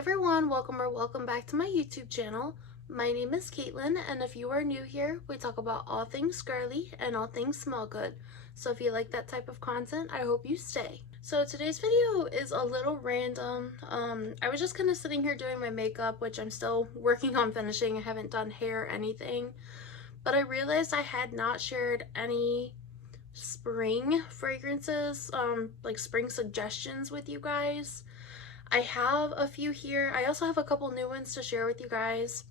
everyone, welcome back to my YouTube channel. My name is Caitlin, and if you are new here, we talk about all things girly and all things smell good. So if you like that type of content, I hope you stay. So today's video is a little random. I was just kind of sitting here doing my makeup, which I'm still working on finishing. I haven't done hair or anything, but I realized I had not shared any spring fragrances, like spring suggestions with you guys. I have a few here. I also have a couple new ones to share with you guys.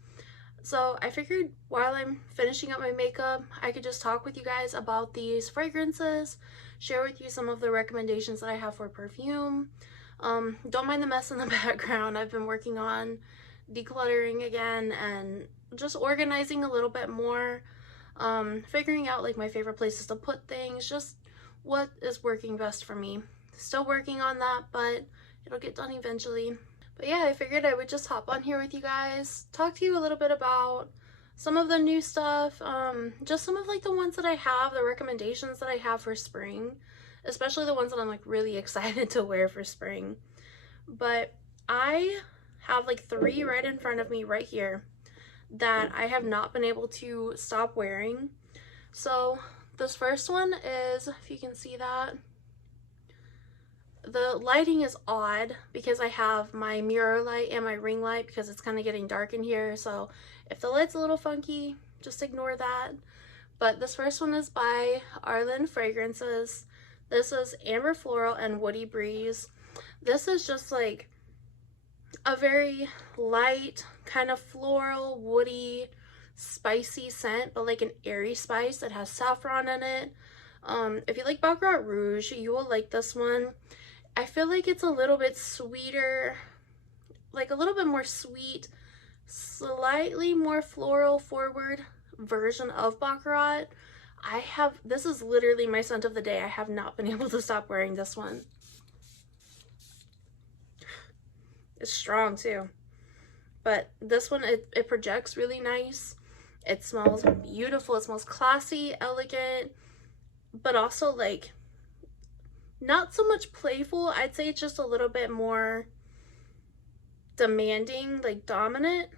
So I figured while I'm finishing up my makeup, I could just talk with you guys about these fragrances, share with you some of the recommendations that I have for perfume. Don't mind the mess in the background. I've been working on decluttering again and just organizing a little bit more, figuring out like my favorite places to put things, just what is working best for me. Still working on that, but it'll get done eventually. But yeah, I figured I would just hop on here with you guys, talk to you a little bit about some of the new stuff, just some of like the ones that I have, the recommendations that I have for spring, especially the ones that I'm like really excited to wear for spring. But I have like three right in front of me right here that I have not been able to stop wearing. So this first one is, if you can see that, the lighting is odd because I have my mirror light and my ring light because it's kind of getting dark in here. So if the light's a little funky, just ignore that. But this first one is by Arlen Fragrances. This is Amber Floral and Woody Breeze. This is just like a very light, kind of floral, woody, spicy scent, but like an airy spice. It has saffron in it. If you like Baccarat Rouge, you will like this one. I feel like it's a little bit sweeter, like a little bit more sweet, slightly more floral forward version of Baccarat. This is literally my scent of the day. I have not been able to stop wearing this one. It's strong too. But this one, it projects really nice. It smells beautiful. It smells classy, elegant, but also like not so much playful. I'd say it's just a little bit more demanding, like dominant,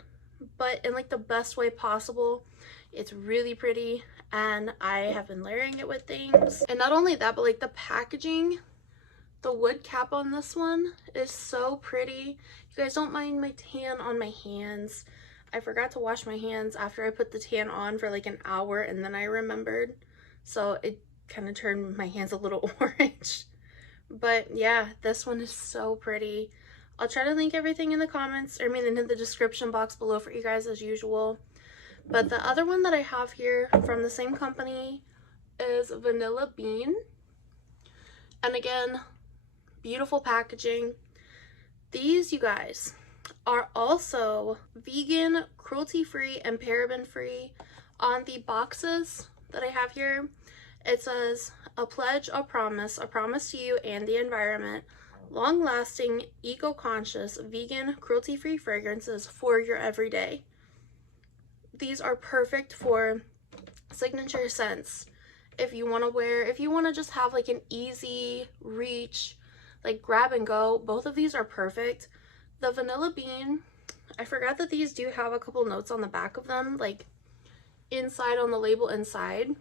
but in like the best way possible. It's really pretty and I have been layering it with things. And not only that, but like the packaging, the wood cap on this one is so pretty. You guys don't mind my tan on my hands. I forgot to wash my hands after I put the tan on for like an hour and then I remembered. So it kind of turned my hands a little orange. But yeah, this one is so pretty. I'll try to link everything in the comments, or I mean in the description box below for you guys as usual. But the other one that I have here from the same company is Vanilla Bean. And again, beautiful packaging. These, you guys, are also vegan, cruelty-free, and paraben-free. On the boxes that I have here, it says, a pledge, a promise to you and the environment, long-lasting, eco-conscious, vegan, cruelty-free fragrances for your everyday. These are perfect for signature scents. If you want to just have like an easy reach, like grab and go, both of these are perfect. The Vanilla Bean, I forgot that these do have a couple notes on the back of them, like inside on the label inside.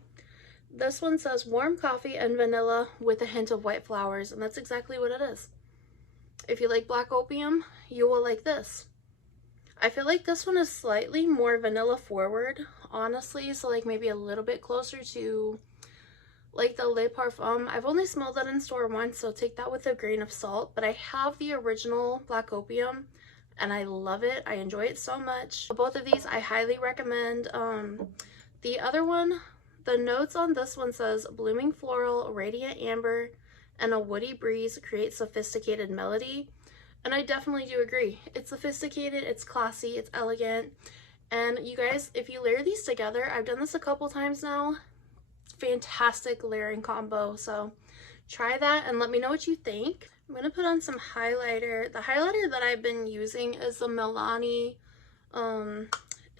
This one says warm coffee and vanilla with a hint of white flowers, and that's exactly what it is. If you like black opium, you will like this. I feel like this one is slightly more vanilla forward, honestly, so like maybe a little bit closer to like the Le Parfum. I've only smelled that in store once, so take that with a grain of salt, but I have the original black opium and I love it. I enjoy it so much. Both of these I highly recommend. The other one, the notes on this one says blooming floral, radiant amber, and a woody breeze create sophisticated melody. And I definitely do agree. It's sophisticated, it's classy, it's elegant. And you guys, if you layer these together, I've done this a couple times now, fantastic layering combo. So try that and let me know what you think. I'm going to put on some highlighter. The highlighter that I've been using is the Milani,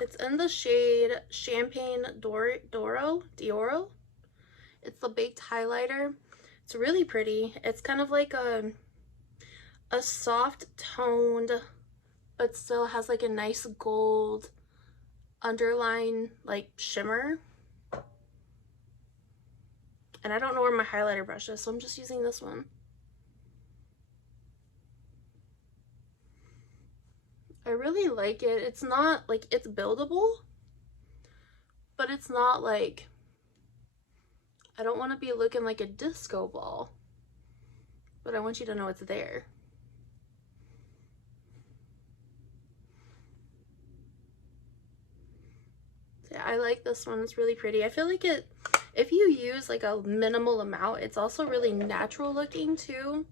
it's in the shade Champagne Dioro. It's the baked highlighter. It's really pretty. It's kind of like a soft toned but still has like a nice gold underline like shimmer. And I don't know where my highlighter brush is, so I'm just using this one. I really like it. It's not like, it's buildable, but it's not like, I don't want to be looking like a disco ball, but I want you to know it's there. Yeah, I like this one. It's really pretty. I feel like it, if you use like a minimal amount, it's also really natural looking too.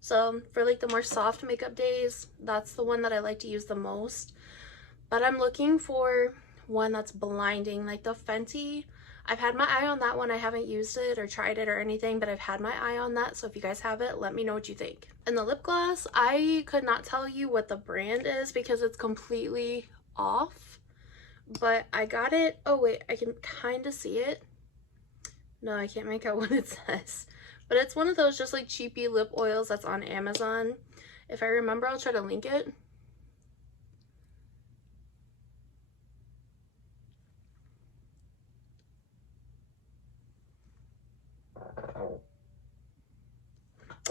So for like the more soft makeup days, that's the one that I like to use the most. But I'm looking for one that's blinding, like the Fenty. I've had my eye on that one. I haven't used it or tried it or anything, but I've had my eye on that. So if you guys have it, let me know what you think. And the lip gloss, I could not tell you what the brand is because it's completely off. But I got it. Oh wait, I can kind of see it. No, I can't make out what it says. But it's one of those just like cheapy lip oils that's on Amazon. If I remember, I'll try to link it.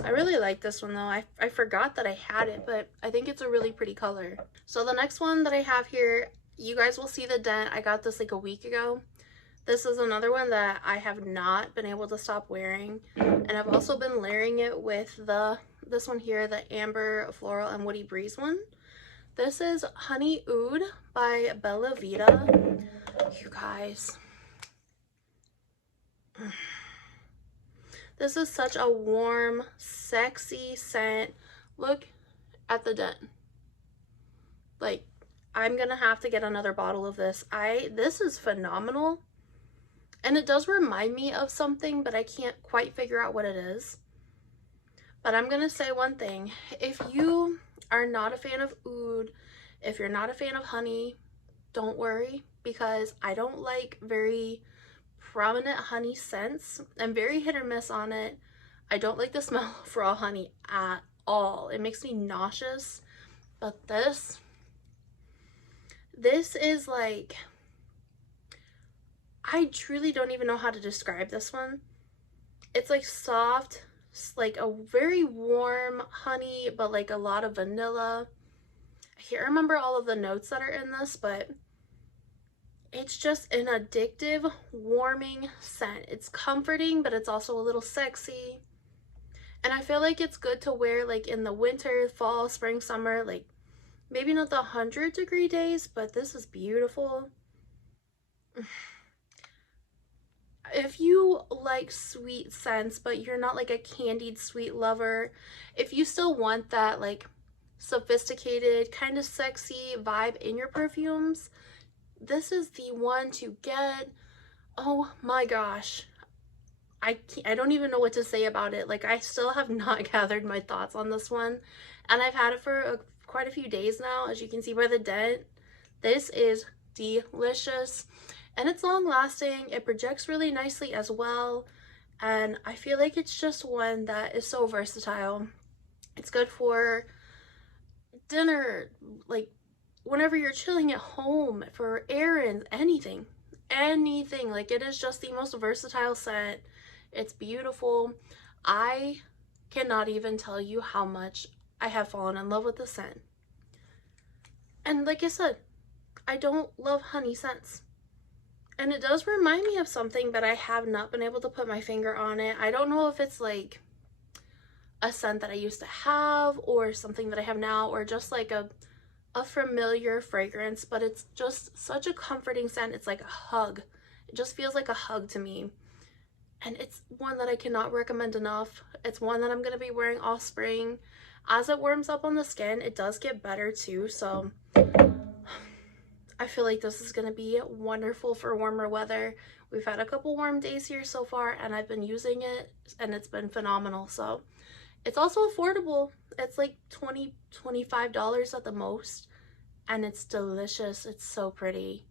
I really like this one though. I forgot that I had it, but I think it's a really pretty color. So the next one that I have here, you guys will see the dent. I got this like a week ago. This is another one that I have not been able to stop wearing. And I've also been layering it with this one here, the Amber Floral and Woody Breeze one. This is Honey Oud by Bella Vita. You guys. This is such a warm, sexy scent. Look at the dent. Like, I'm gonna have to get another bottle of this. This is phenomenal. And it does remind me of something, but I can't quite figure out what it is. But I'm gonna say one thing. If you are not a fan of oud, if you're not a fan of honey, don't worry, because I don't like very prominent honey scents. I'm very hit or miss on it. I don't like the smell of raw honey at all. It makes me nauseous. But this is like, I truly don't even know how to describe this one. It's like soft, like a very warm honey, but like a lot of vanilla. I can't remember all of the notes that are in this, but it's just an addictive, warming scent. It's comforting, but it's also a little sexy. And I feel like it's good to wear like in the winter, fall, spring, summer, like maybe not the 100-degree days, but this is beautiful. If you like sweet scents, but you're not like a candied sweet lover, if you still want that like sophisticated, kind of sexy vibe in your perfumes, this is the one to get. Oh my gosh. I don't even know what to say about it. Like, I still have not gathered my thoughts on this one. And I've had it for quite a few days now, as you can see by the dent. This is delicious. And it's long lasting. It projects really nicely as well. And I feel like it's just one that is so versatile. It's good for dinner, like whenever you're chilling at home, for errands, anything. Like, it is just the most versatile scent. It's beautiful. I cannot even tell you how much I have fallen in love with the scent. And like I said, I don't love honey scents. And it does remind me of something, but I have not been able to put my finger on it. I don't know if it's like a scent that I used to have or something that I have now, or just like a familiar fragrance, but it's just such a comforting scent. It's like a hug. It just feels like a hug to me. And it's one that I cannot recommend enough. It's one that I'm going to be wearing all spring. As it warms up on the skin, it does get better too. So I feel like this is going to be wonderful for warmer weather. We've had a couple warm days here so far, and I've been using it, and it's been phenomenal. So it's also affordable. It's like $20, $25 at the most, and it's delicious. It's so pretty.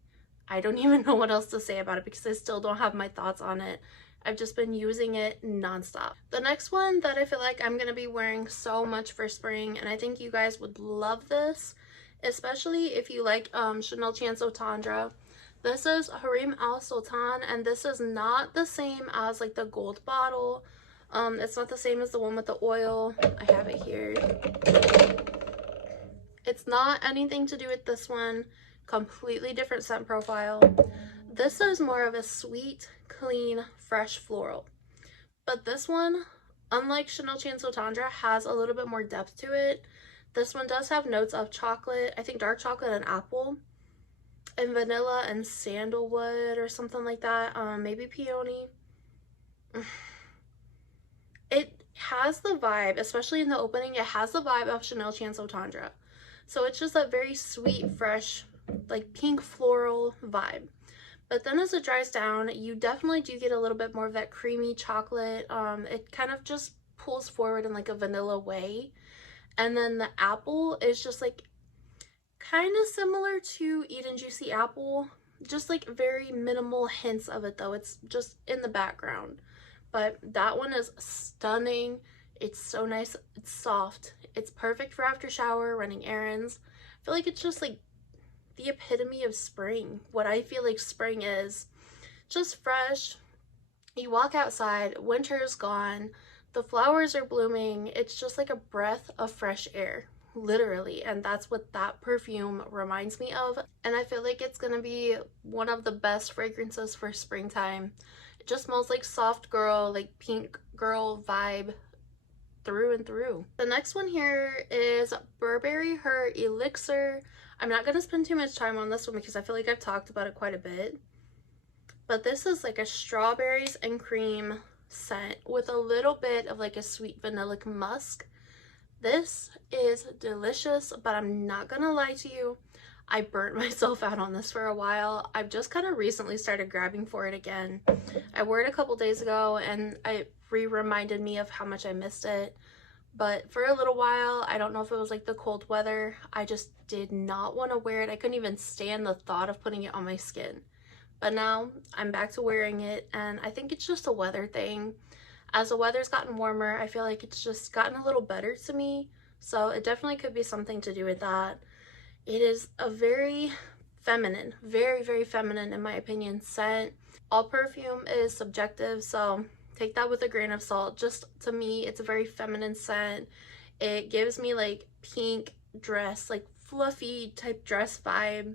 I don't even know what else to say about it because I still don't have my thoughts on it. I've just been using it nonstop. The next one that I feel like I'm going to be wearing so much for spring, and I think you guys would love this, especially if you like Chanel Chance Tendre. This is Harim Al Sultan, and this is not the same as like the gold bottle. It's not the same as the one with the oil. I have it here. It's not anything to do with this one. Completely different scent profile. This is more of a sweet, clean, fresh floral. But this one, unlike Chanel Chance Tendre, has a little bit more depth to it. This one does have notes of chocolate, I think dark chocolate and apple, and vanilla and sandalwood or something like that. Maybe peony. It has the vibe, especially in the opening, it has the vibe of Chanel Chance Tendre. So it's just that very sweet, fresh, like pink floral vibe. But then as it dries down, you definitely do get a little bit more of that creamy chocolate. It kind of just pulls forward in like a vanilla way. And then the apple is just like kind of similar to Eat and Juicy Apple. Just like very minimal hints of it though. It's just in the background. But that one is stunning. It's so nice. It's soft. It's perfect for after shower, running errands. I feel like it's just like the epitome of spring. What I feel like spring is. Just fresh. You walk outside, winter is gone, the flowers are blooming. It's just like a breath of fresh air, literally. And that's what that perfume reminds me of. And I feel like it's gonna be one of the best fragrances for springtime. It just smells like soft girl, like pink girl vibe through and through. The next one here is Burberry Her Elixir. I'm not going to spend too much time on this one because I feel like I've talked about it quite a bit. But this is like a strawberries and cream scent with a little bit of like a sweet vanillic musk. This is delicious, but I'm not going to lie to you. I burnt myself out on this for a while. I've just kind of recently started grabbing for it again. I wore it a couple days ago and it reminded me of how much I missed it. But for a little while, I don't know if it was like the cold weather, I just did not want to wear it. I couldn't even stand the thought of putting it on my skin. But now I'm back to wearing it, and I think it's just a weather thing. As the weather's gotten warmer, I feel like it's just gotten a little better to me. So it definitely could be something to do with that. It is a very feminine, very, very feminine in my opinion scent. All perfume is subjective, so take that with a grain of salt. Just to me, it's a very feminine scent. It gives me like pink dress, like fluffy type dress vibe.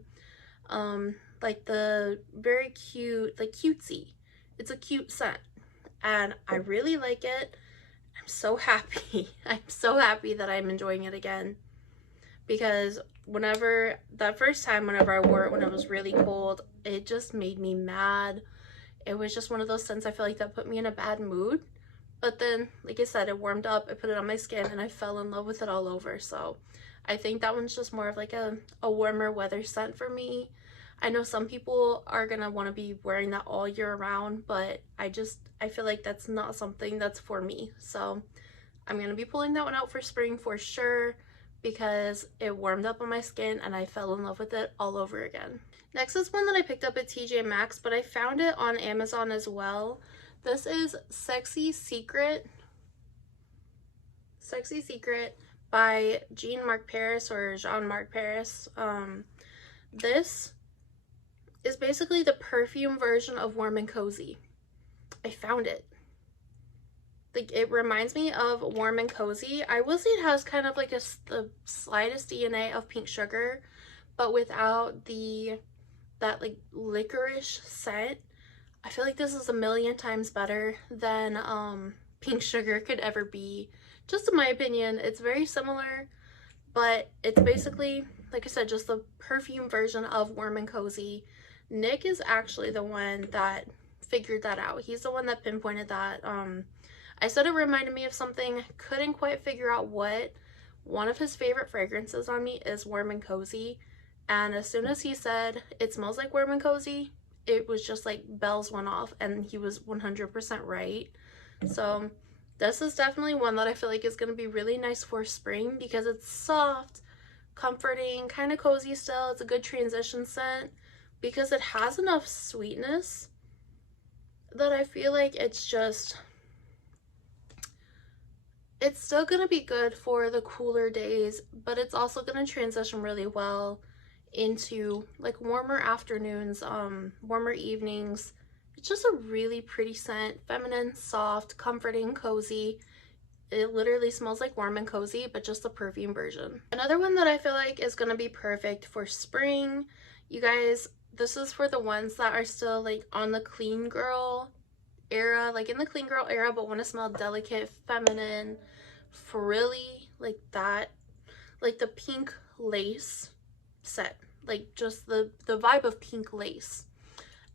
Like the very cute, like cutesy. It's a cute scent and I really like it. I'm so happy. I'm so happy that I'm enjoying it again, because that first time whenever I wore it when it was really cold, it just made me mad. It was just one of those scents I feel like that put me in a bad mood. But then, like I said, it warmed up, I put it on my skin, and I fell in love with it all over. So I think that one's just more of like a warmer weather scent for me. I know some people are gonna want to be wearing that all year round, but I feel like that's not something that's for me. So I'm gonna be pulling that one out for spring for sure, because it warmed up on my skin and I fell in love with it all over again. Next is one that I picked up at TJ Maxx, but I found it on Amazon as well. This is Sexy Secret by Jean-Marc Paris or Jean-Marc Paris. This is basically the perfume version of Warm and Cozy. I found it. Like, it reminds me of Warm and Cozy. I will say it has kind of like the slightest DNA of pink sugar, but without that like licorice scent. I feel like this is a million times better than pink sugar could ever be. Just in my opinion, it's very similar, but it's basically, like I said, just the perfume version of Warm and Cozy. Nick is actually the one that figured that out. He's the one that pinpointed that. I said it reminded me of something, couldn't quite figure out what. One of his favorite fragrances on me is Warm and Cozy, and as soon as he said it smells like Warm and Cozy, it was just like bells went off, and he was 100% right. So this is definitely one that I feel like is going to be really nice for spring, because it's soft, comforting, kind of cozy still. It's a good transition scent because it has enough sweetness that I feel like it's It's still gonna be good for the cooler days, but it's also gonna transition really well into like warmer afternoons, warmer evenings. It's just a really pretty scent, feminine, soft, comforting, cozy. It literally smells like warm and cozy, but just the perfume version. Another one that I feel like is gonna be perfect for spring, you guys, this is for the ones that are still like on the clean girl era, like in the clean girl era, but want to smell delicate, feminine, frilly, like that, like the pink lace set, like just the vibe of pink lace.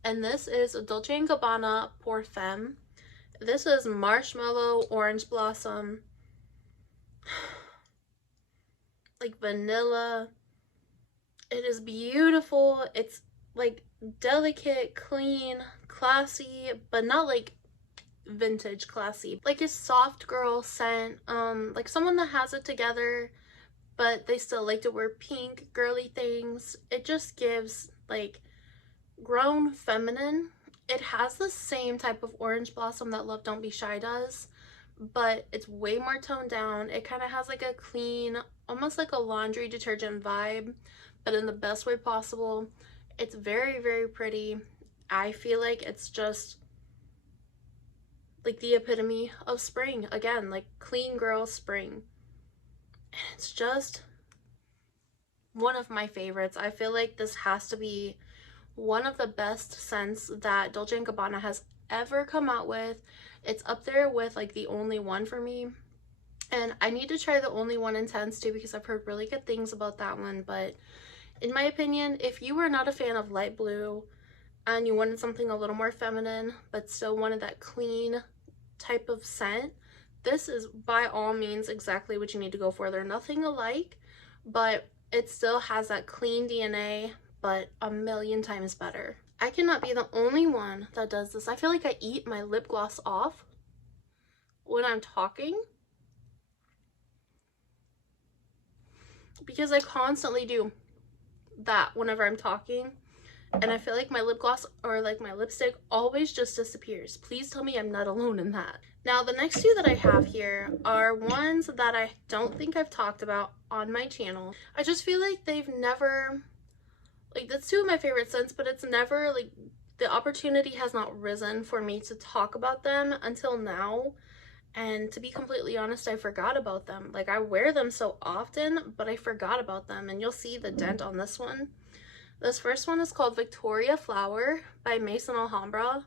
And this is a Dolce & Gabbana Pour Femme. This is marshmallow, orange blossom, like vanilla. It is beautiful. It's like delicate, clean, classy, but not like vintage classy. Like a soft girl scent, like someone that has it together, but they still like to wear pink girly things. It just gives like grown feminine. It has the same type of orange blossom that Love Don't Be Shy does, but it's way more toned down. It kind of has like a clean, almost like a laundry detergent vibe, but in the best way possible. It's very, very pretty. I feel like it's just like the epitome of spring. Again, like clean girl spring. And it's just one of my favorites. I feel like this has to be one of the best scents that Dolce & Gabbana has ever come out with. It's up there with like the Only One for me. And I need to try the Only One Intense too, because I've heard really good things about that one. But in my opinion, if you were not a fan of light blue and you wanted something a little more feminine, but still wanted that clean type of scent, this is by all means exactly what you need to go for. They're nothing alike, but it still has that clean DNA, but a million times better. I cannot be the only one that does this. I feel like I eat my lip gloss off when I'm talking, because I constantly do that whenever I'm talking, and I feel like my lip gloss or like my lipstick always just disappears. Please tell me I'm not alone in that. Now the next two that I have here are ones that I don't think I've talked about on my channel. I just feel like they've never, like, that's two of my favorite scents, but it's never like the opportunity has not risen for me to talk about them until now. And to be completely honest, I forgot about them. Like, I wear them so often, but I forgot about them. And you'll see the dent on this one. This first one is called Victoria Flower by Maison Alhambra,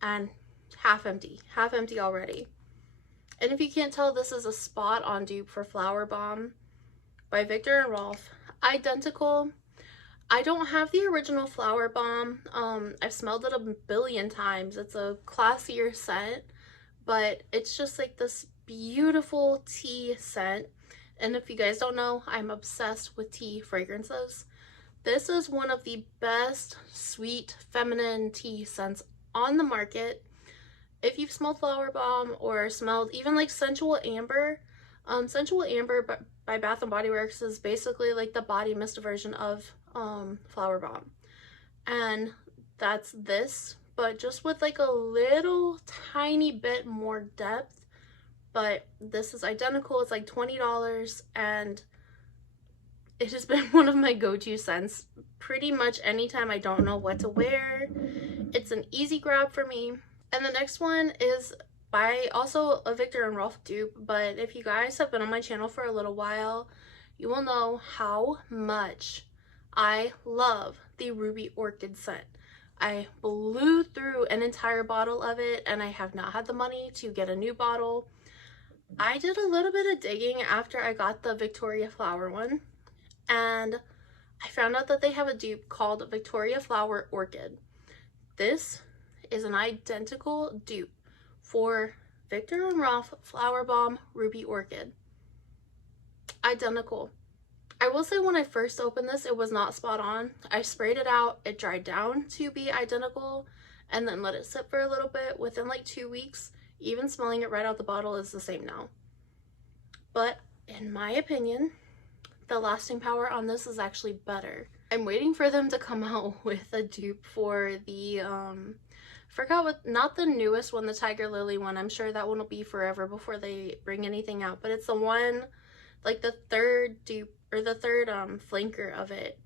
and half empty already. And if you can't tell, this is a spot on dupe for Flower Bomb by Viktor and Rolf. Identical. I don't have the original Flower Bomb. I've smelled it a billion times. It's a classier scent, but it's just like this beautiful tea scent. And if you guys don't know, I'm obsessed with tea fragrances. This is one of the best sweet feminine tea scents on the market. If you've smelled Flower Bomb or smelled even like Sensual Amber, Sensual Amber by Bath & Body Works is basically like the body mist version of Flower Bomb. And that's this, but just with like a little tiny bit more depth. But this is identical. It's like $20, and it has been one of my go-to scents pretty much anytime I don't know what to wear. It's an easy grab for me. And the next one is by also a Viktor and Rolf dupe, but if you guys have been on my channel for a little while, you will know how much I love the Ruby Orchid scent. I blew through an entire bottle of it, and I have not had the money to get a new bottle. I did a little bit of digging after I got the Victoria Flower one, and I found out that they have a dupe called Victoria Flower Orchid. This is an identical dupe for Viktor and Rolf Flower Bomb Ruby Orchid. Identical. I will say when I first opened this, it was not spot on. I sprayed it out, it dried down to be identical, and then let it sit for a little bit. Within like 2 weeks, even smelling it right out the bottle is the same now. But in my opinion, the lasting power on this is actually better. I'm waiting for them to come out with a dupe for the Forgot what, not the newest one, the Tiger Lily one. I'm sure that one will be forever before they bring anything out, but it's the one, like the third dupe, or the third flanker of it.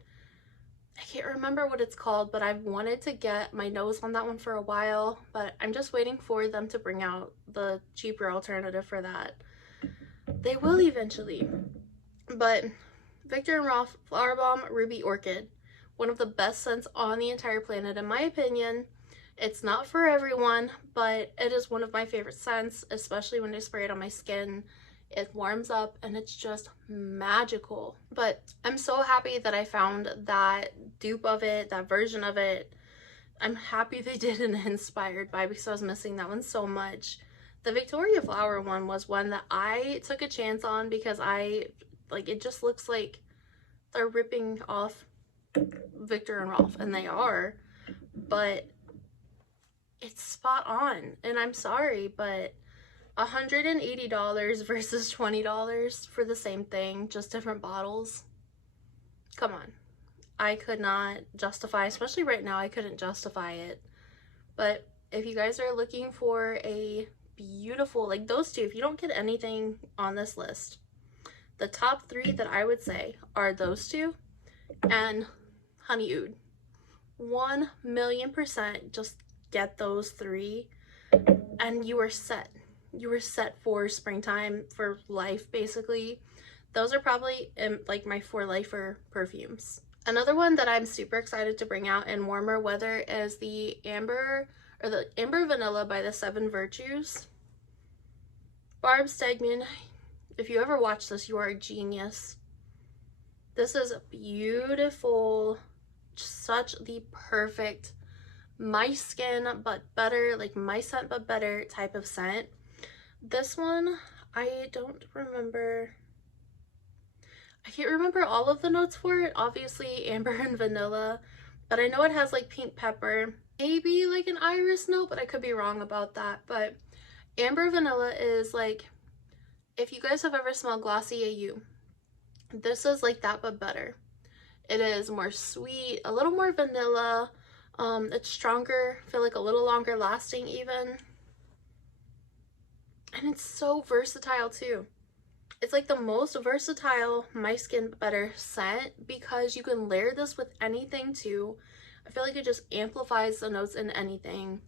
I can't remember what it's called, but I've wanted to get my nose on that one for a while, but I'm just waiting for them to bring out the cheaper alternative for that. They will eventually. But Viktor and Rolf Flower Bomb Ruby Orchid, one of the best scents on the entire planet in my opinion. It's not for everyone, but it is one of my favorite scents, especially when I spray it on my skin. It warms up and it's just magical. But I'm so happy that I found that dupe of it, that version of it. I'm happy they did an inspired by, because I was missing that one so much. The Victoria Flower one was one that I took a chance on because it just looks like they're ripping off Viktor and Rolf, and they are, but it's spot on. And I'm sorry, but $180 versus $20 for the same thing, just different bottles. Come on. I could not justify, especially right now, I couldn't justify it. But if you guys are looking for a beautiful, like those two, if you don't get anything on this list, the top three that I would say are those two and Honey Oud. 1,000,000% just get those three and you are set. You were set for springtime, for life, basically. Those are probably like my for lifer perfumes. Another one that I'm super excited to bring out in warmer weather is the Amber Vanilla by the Seven Virtues. Barb Stegman, if you ever watch this, you are a genius. This is beautiful, such the perfect my skin but better, like my scent but better type of scent. This one, I don't remember, I can't remember all of the notes for it. Obviously amber and vanilla, but I know it has like pink pepper, maybe like an iris note, but I could be wrong about that. But amber vanilla is like, if you guys have ever smelled Glossy AU, this is like that but better. It is more sweet, a little more vanilla. It's stronger, I feel like a little longer lasting even. And it's so versatile too. It's like the most versatile my skin better scent because you can layer this with anything too. I feel like it just amplifies the notes in anything.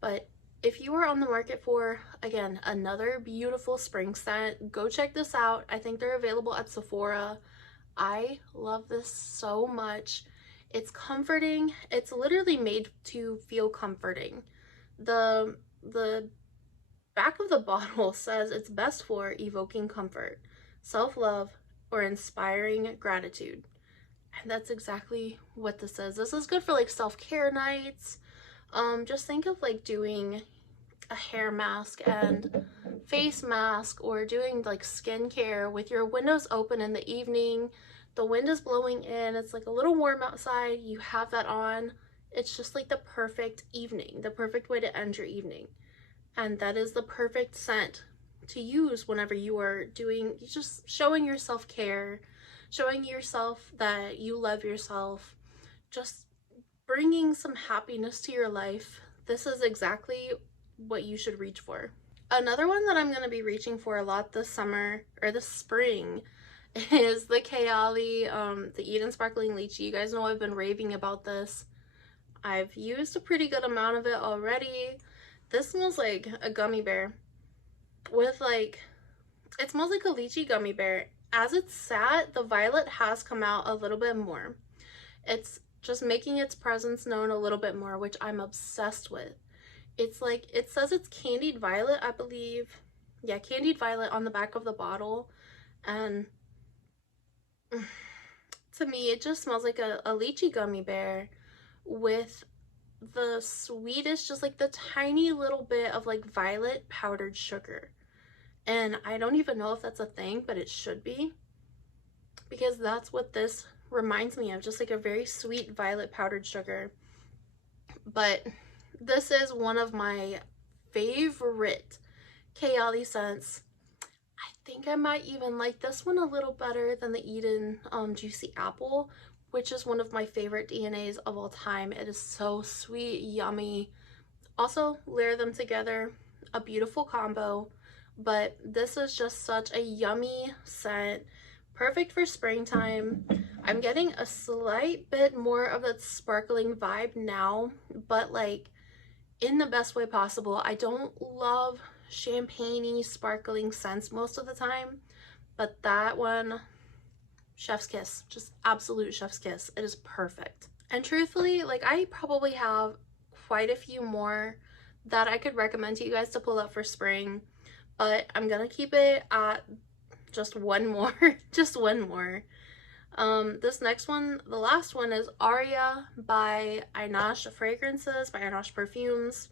But if you are on the market for, again, another beautiful spring scent, go check this out. I think they're available at Sephora. I love this so much. It's comforting. It's literally made to feel comforting. The back of the bottle says it's best for evoking comfort, self-love, or inspiring gratitude. And that's exactly what this is. This is good for like self-care nights. Just think of like doing a hair mask and face mask, or doing like skincare with your windows open in the evening. The wind is blowing in, it's like a little warm outside, you have that on. It's just like the perfect evening, the perfect way to end your evening. And that is the perfect scent to use whenever you are doing, just showing your self-care, showing yourself that you love yourself, just bringing some happiness to your life. This is exactly what you should reach for. Another one that I'm going to be reaching for a lot this summer, or this spring, is the Kayali, the Eden Sparkling Lychee. You guys know I've been raving about this. I've used a pretty good amount of it already. This smells like a gummy bear with like, it smells like a lychee gummy bear. As it's sat, the violet has come out a little bit more. It's just making its presence known a little bit more, which I'm obsessed with. It's like, it says it's candied violet, I believe. Yeah, candied violet on the back of the bottle. And to me, it just smells like a lychee gummy bear with the sweetest, just like the tiny little bit of like violet powdered sugar. And I don't even know if that's a thing, but it should be, because that's what this reminds me of, just like a very sweet violet powdered sugar. But this is one of my favorite Kayali scents. I think I might even like this one a little better than the Eden Juicy Apple, which is one of my favorite DNAs of all time. It is so sweet, yummy. Also layer them together, a beautiful combo. But this is just such a yummy scent, perfect for springtime. I'm getting a slight bit more of that sparkling vibe now, but like in the best way possible. I don't love champagne-y sparkling scents most of the time, but that one, chef's kiss, just absolute chef's kiss. It is perfect. And truthfully, like I probably have quite a few more that I could recommend to you guys to pull up for spring, but I'm gonna keep it at just one more. Just one more. This next one, the last one, is Aria by Ainash Fragrances, by Ainash Perfumes.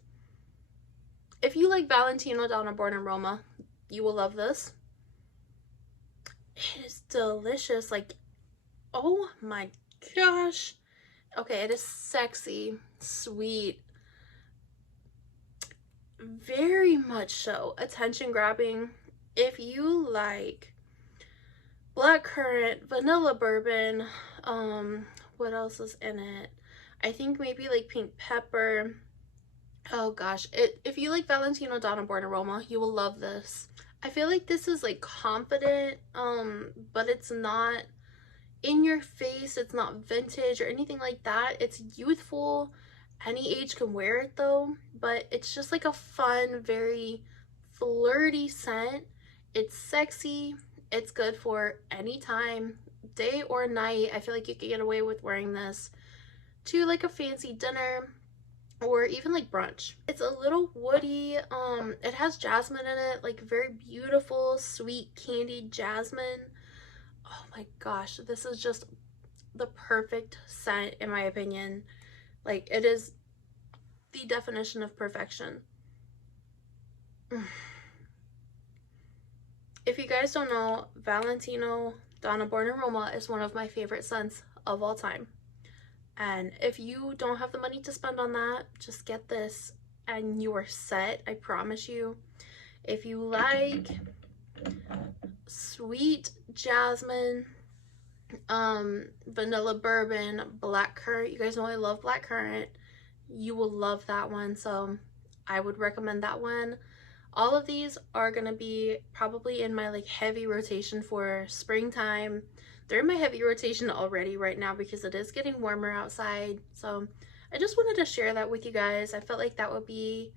If you like Valentino Donna Born Aroma, you will love this. It is delicious. Like, oh my gosh. Okay, it is sexy, sweet, very much so attention grabbing. If you like blackcurrant, vanilla bourbon, what else is in it? I think maybe like pink pepper. Oh gosh, if you like Valentino Donna Born Aroma, you will love this. I feel like this is like confident, but it's not in your face, it's not vintage or anything like that. It's youthful. Any age can wear it though, but it's just like a fun, very flirty scent. It's sexy. It's good for any time, day or night. I feel like you could get away with wearing this to like a fancy dinner or even like brunch. It's a little woody. It has jasmine in it, like very beautiful, sweet candied jasmine. Oh my gosh, this is just the perfect scent in my opinion. Like, it is the definition of perfection. If you guys don't know, Valentino Donna Born Aroma is one of my favorite scents of all time. And if you don't have the money to spend on that, just get this and you are set, I promise you. If you like sweet jasmine, vanilla bourbon, blackcurrant, you guys know I love blackcurrant, you will love that one, so I would recommend that one. All of these are gonna be probably in my like heavy rotation for springtime. They're in my heavy rotation already right now because it is getting warmer outside, so I just wanted to share that with you guys. I felt like that would be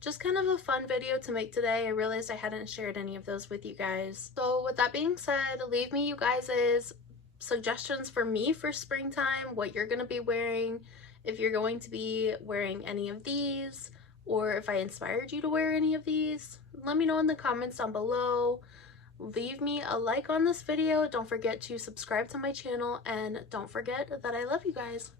just kind of a fun video to make today. I realized I hadn't shared any of those with you guys. So with that being said, leave me you guys' suggestions for me for springtime, what you're gonna be wearing, if you're going to be wearing any of these, or if I inspired you to wear any of these. Let me know in the comments down below. Leave me a like on this video. Don't forget to subscribe to my channel, and don't forget that I love you guys.